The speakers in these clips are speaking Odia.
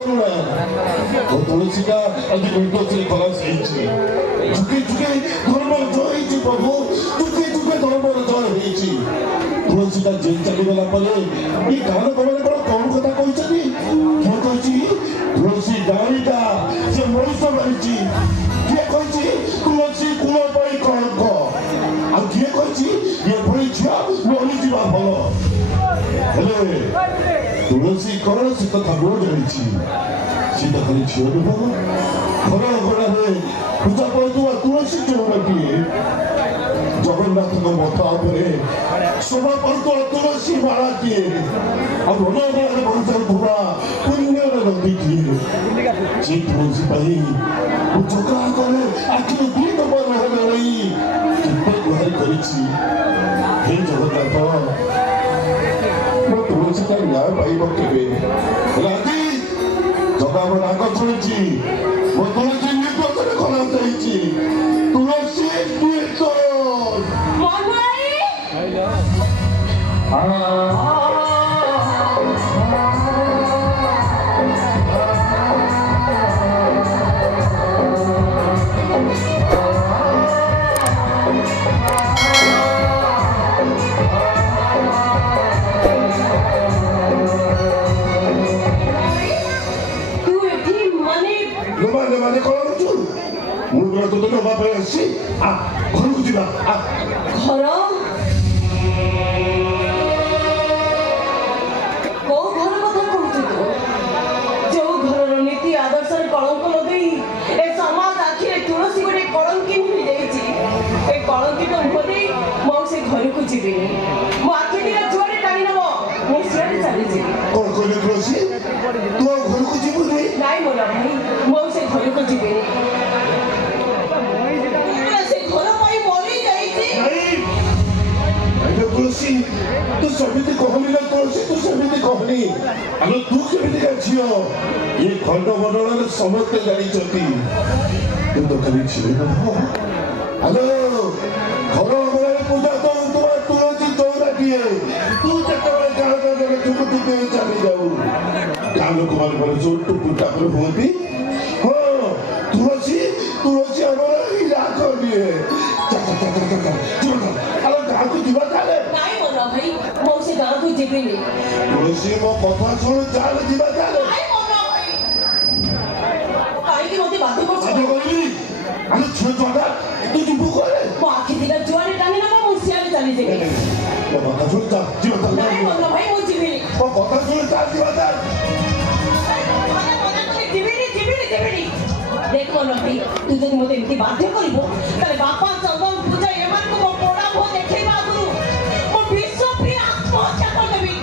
ତୁଳସୀଟା ଆଜି ନିର୍ଦ୍ଦୋଷରେ ଖଲାସ ହେଇଛି। ଯୁଗେ ଯୁଗେ ଧର୍ମର ଜୟ ହେଇଛି ପ୍ରଭୁ, ଯୁଗେ ଯୁଗେ ଧର୍ମର ଜୟ ହେଇଛି। ତୁଳସୀଟା ଜେଲ୍ ଚାଲିଗଲା ପରେ ଏ ଗାଁର ଗଣରେ କଣ କଥା କହିଛନ୍ତି? କିଏ କହିଛି ତୁଳସୀ ଡାଳିଟା ସେ ମଣିଷ ମାରିଛି? କିଏ କହିଛି ତୁଳସୀ କୁଳ ପାଇଁ କଳଙ୍କ? ଆଉ କିଏ କହିଛି ଏଭଳି ଝିଅ ମରିଯିବା ଭଲ? ହେଲେ ତୁଳସୀ କଣ ସେ କଥା ମୁଁ ଜାଣିଛି। ସେ ତ ଖାଲି ଝିଅ ନୁହଁ, ଘର ଘରରେ ପୂଜା କରୁଥିବା ତୁଳସୀ ଚଉରାଟିଏ, ଜଗନ୍ନାଥଙ୍କ ମଥା ଉପରେ ଶୋଭା ପାଉଥିବା ତୁଳସୀ ମାଳାଟିଏ, ଆଉ ରଣବେଳେ ବଞ୍ଚାଉଥିବା ପୁଣ୍ୟର ନଦୀଟିଏ। ସେ ତୁଳସୀ ପାଇଁ ମୁଁ ଚକା କରେ ଆଖିରୁ ଦୁଇ ନମ୍ବର ହେଇ କେତେ ଗୁହାରି କରିଛି। ହେ ଜଗନ୍ନାଥ, ମୋ ତୁଳସୀଟା ନ୍ୟାୟ ପାଇବ କେବେ? ରାଜି ଜଗାବ ରାଗ ଶୁଣିଛି, ମୋ ତୁଳସୀ ନିର୍ଦ୍ଦୋଷରେ ଖଲାସ ହେଇଛି। ତୁଳସୀ ମାନେ କଣ କରୁଛୁ? ମୁଁ ତୋତେ ନବା ପାଇଁ ଆସିଛି। ଘରକୁ ଯିବା। ଘର କୋଉ ଘର କଥା କହୁଛୁ ତୁ? ଯୋଉ ଘରର ନୀତି ଆଦର୍ଶରେ କଳଙ୍କ ଲଗେଇ ଏ ସମାଜ ଆଖିରେ ତୁଳସୀ ଗୋଟେ କଳଙ୍କିନୀ ହେଇଯାଇଛି। ଏ କଳଙ୍କିତ ମୁହଁ ଦେଇ ମୁଁ ସେ ଘରକୁ ଯିବିନି। ମୋ ଆଖି ଦିଟା ଯୁଆଡେ ଟାଣି ନବ ମୁଁ ସିଆଡେ ଚାଲିଯିବି। କଣ କହିଲେ ତୁଳସୀ? ତୁ ଆଉ ଘରକୁ ଯିବୁନି? ନାଇଁ ମୋର ଭାଇ, ମୁଁ ସେ ଘରକୁ ଯିବିନି। ସେ ଘର ପାଇଁ ମରିଯାଇଛି। ତୁଳସୀ ତୁ ସେମିତି କହନି ନା ତୁଳସୀ, ତୁ ସେମିତି କହନି। ଆଲୋ ତୁ କେମିତିକା ଝିଅ ଏ ଖଣ୍ଡ ମଣ୍ଡଳରେ ସମସ୍ତେ ଜାଣିଛନ୍ତି। ତୁ ତ ଖାଲି ଝିଅ ନୁହଁ। ଆଲୋ ଘର ଘରେ ପୂଜା କରୁଥିବା ତୁଳସୀ ଚଉରାଟିଏ, ତୁ ଯେତେବେଳେ ଗାଁ ଗାଁରେ ଠୁକୁଠୁ ଦେଇ ଚାଲି ଯାଉ, ଗାଁ ଲୋକମାନଙ୍କର ଯୋଉ ଟୁକୁ ଟାକୁର ହୁଅନ୍ତି। ହଁ ତୁଳସୀ ତୁଳସୀ ଆମର ହୀରା କରିଦିଏ। ଆଲୋ ଗାଁକୁ ଯିବା ତାହେଲେ? ନାଇଁ ମୋର ଭାଇ, ମୁଁ ସେ ଗାଁକୁ ଯିବିନି। ତୁଳସୀ ମୋ କଥା ଶୁଣୁ, ଚାଲ ଯିବା ତାହେଲେ। କାହିଁକି ମତେ ବାଧ୍ୟ କରୁଛ? ଆମେ ଝିଅ ଛୁଆଟା, ତୁ ଯିବୁ କୁଆଡେ? ମୋ ଆଖି ଦିଟା ଯୁଆଡେ ଟାଣି ନବ ମୁଁ ସିଆଡେ ଚାଲିଯିବି। ମୋ କଥା ଶୁଣୁ, ଚାଲ ଯିବା ତାହେଲେ। ନାଇଁ ମୋର ଭାଇ, ମୁଁ ଯିବିନି। ମୋ କଥା ଶୁଣୁ, ଚାଲ ଯିବା ତାହେଲେ। ଦେଖ ମୋର ଭାଇ, ତୁ ଯଦି ମତେ ଏମିତି ବାଧ୍ୟ କରିବୁ ତାହେଲେ ବାପା ଚନ୍ଦନ ପୂଜା ଏମାନଙ୍କୁ ମୋ ପୋଡା ମୁହଁ ଦେଖେଇବା ଆଗରୁ ମୁଁ ବିଷ ପିଇ ଆତ୍ମହତ୍ୟା କରିଦେବି।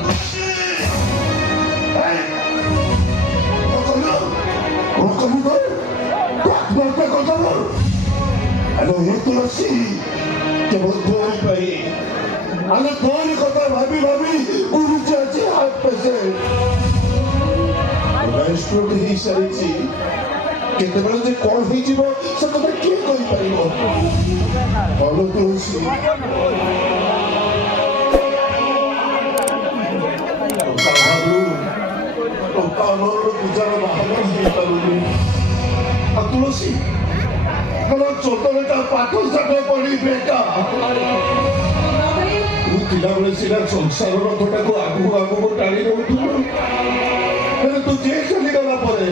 ତୁଳସୀ କେବଳ ତୋରି ପାଇଁ, ଆମେ ତୋରି କଥା ଭାବି ଭାବି ଉଡୁଛି ଆଜି ହାର୍ଟ ପେସେଣ୍ଟ। ହେଇସାରିଛି, କେତେବେଳେ ଯେ କଣ ହେଇଯିବ ସେ କଥା କିଏ କହିପାରିବ? ଭଲ ତୁଳସୀ ପୂଜାର ବାହାଘର ହେଇପାରୁନି। ଆଉ ତୁଳସୀ ଚୋଟଟା ପାଠ ସାଠ ପଢି ବେଟା, ତୁ ଥିଲାବେଳେ ସିନା ସଂସାର ରଥଟାକୁ ଆଗକୁ ଆଗକୁ ଟାଣି ନେଉଥିଲୁ। ହେଲେ ତୁ ଯେ ଚାଲିଗଲା ପରେ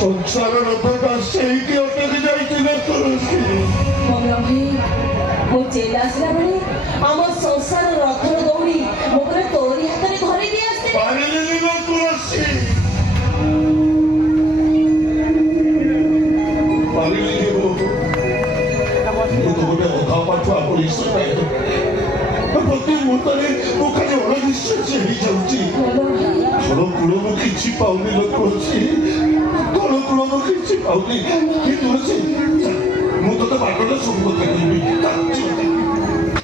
ସଂସାର ରଥଟା ସେଇଠି ଅଟକି ଯାଇଥିଲେ। ତୁଳସୀ ମୁଁ ଜେଲ ଆସିଲା ବେଳେ ଆମ ସଂସାର ରଥର ଦୌଡ଼ି ମୋ ଘରେ ତୋରି ହାତରେ ଧରି ଦେଇ ଆସିଥିଲି। ପାରିଲିନି ନା ତୁଳସୀ, ପାରିଲିନି। ମୁଁ ତ ଗୋଟେ ଅଧା ପାଠୁଆ ପୋଲିସଟେ, ପ୍ରତି ମୁହୂର୍ତ୍ତରେ ମୁଁ ଖାଲି ଅଣନିଶ୍ୱାସୀ ହେଇଯାଉଛି। ତଳ କୂଳରୁ କିଛି ପାଉନି ଲୋ ତୁଳସୀ, ତଳ କୂଳରୁ କିଛି ପାଉନି। ତୁଳସୀ ମୁଁ ତୋତେ ବାଟରେ ସବୁ କଥା କହିବି।